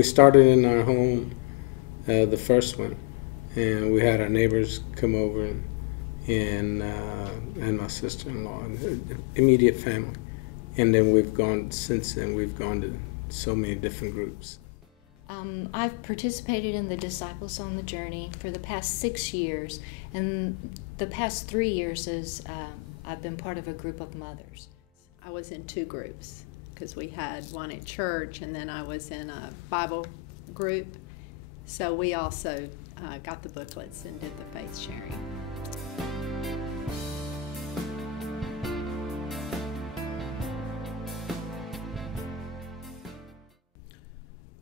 We started in our home, the first one, and we had our neighbors come over and my sister-in-law and immediate family. And then since then we've gone to so many different groups. I've participated in the Disciples on the Journey for the past 6 years, and the past 3 years is I've been part of a group of mothers. I was in 2 groups because we had one at church, and then I was in a Bible group. So we also got the booklets and did the faith sharing.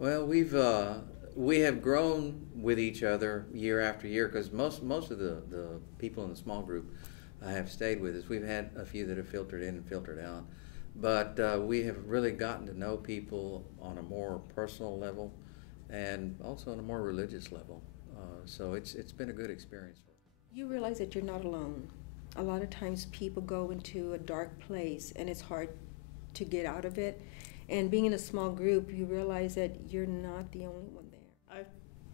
Well, we have grown with each other year after year because most of the people in the small group have stayed with us. We've had a few that have filtered in and filtered out, but we have really gotten to know people on a more personal level and also on a more religious level. So it's been a good experience. You realize that you're not alone. A lot of times people go into a dark place and it's hard to get out of it. And being in a small group, you realize that you're not the only one there. I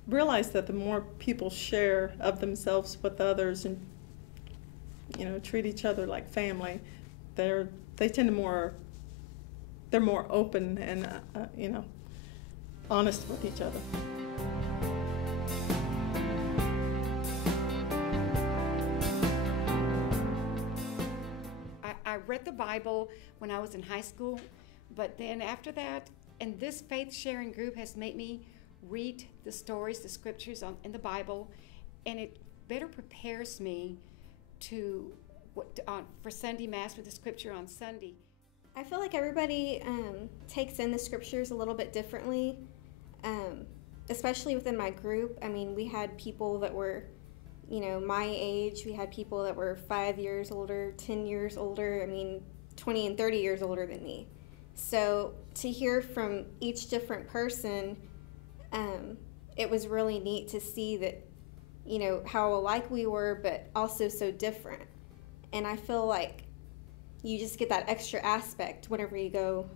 realized that the more people share of themselves with others and treat each other like family, they're more open and honest with each other. I read the Bible when I was in high school, but then after that, and this faith-sharing group has made me read the stories, the scriptures in the Bible, and it better prepares me for Sunday Mass with the scripture on Sunday. I feel like everybody takes in the scriptures a little bit differently, especially within my group. I mean, we had people that were, my age. We had people that were 5 years older, 10 years older, 20 and 30 years older than me. So to hear from each different person, it was really neat to see that, how alike we were, but also so different. And I feel like you just get that extra aspect whenever you go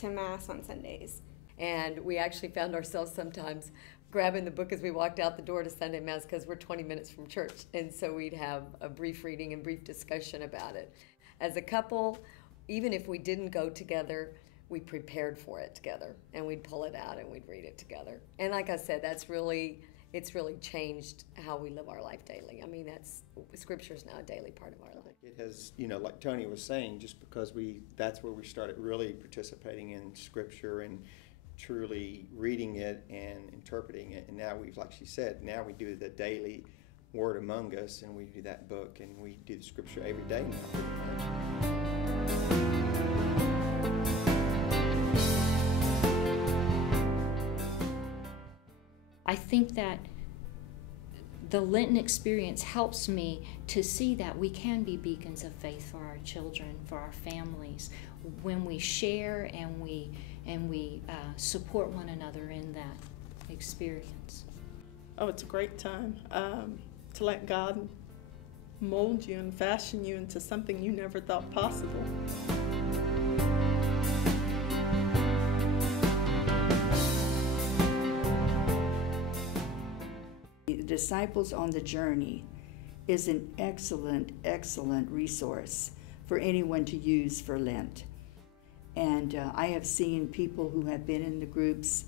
to Mass on Sundays. And we actually found ourselves sometimes grabbing the book as we walked out the door to Sunday Mass because we're 20 minutes from church. And so we'd have a brief reading and brief discussion about it. As a couple, even if we didn't go together, we prepared for it together, and we'd pull it out and we'd read it together. And like I said, it's really changed how we live our life daily. Scripture is now a daily part of our life. It has, like Tony was saying, just because that's where we started really participating in Scripture and truly reading it and interpreting it. And now like she said, now we do the daily Word Among Us, and we do that book, and we do the Scripture every day now. I think that the Lenten experience helps me to see that we can be beacons of faith for our children, for our families, when we share and we support one another in that experience. Oh, it's a great time to let God mold you and fashion you into something you never thought possible. The Disciples on the Journey is an excellent, excellent resource for anyone to use for Lent. And I have seen people who have been in the groups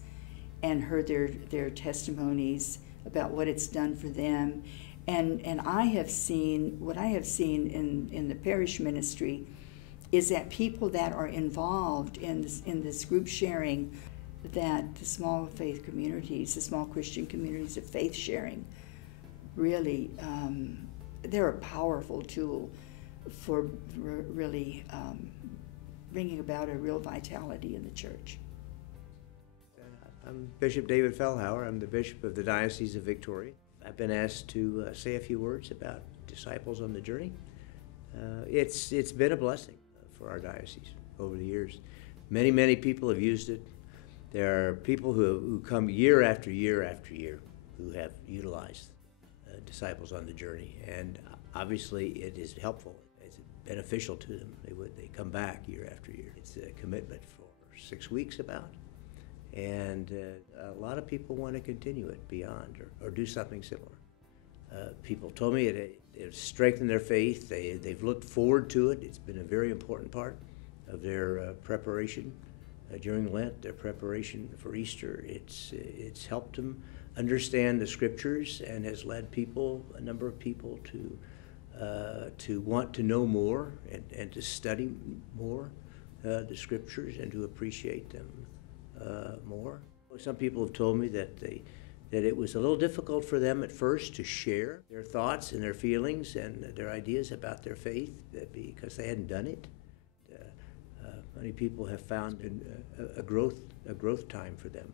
and heard their testimonies about what it's done for them. And what I have seen in the parish ministry is that people that are involved in this group sharing, that the small faith communities, the small Christian communities of faith sharing, really, they're a powerful tool for really bringing about a real vitality in the church. I'm Bishop David Fellhauer. I'm the Bishop of the Diocese of Victoria. I've been asked to say a few words about Disciples on the Journey. It's been a blessing for our diocese over the years. Many people have used it. There are people who come year after year after year who have utilized Disciples on the Journey, and obviously it is helpful. It's beneficial to them. They come back year after year. It's a commitment for 6 weeks about, And a lot of people want to continue it beyond or do something similar. People told me it strengthened their faith. They've looked forward to it. It's been a very important part of their preparation during Lent, their preparation for Easter. It's helped them understand the Scriptures and has led a number of people to want to know more and to study more the Scriptures and to appreciate them more. Some people have told me that it was a little difficult for them at first to share their thoughts and their feelings and their ideas about their faith because they hadn't done it. Many people have found a growth time for them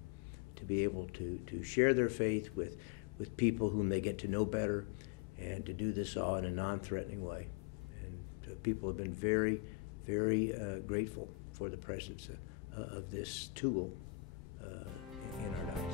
to be able to share their faith with people whom they get to know better and to do this all in a non-threatening way. And people have been very, very grateful for the presence of this tool in our diocese.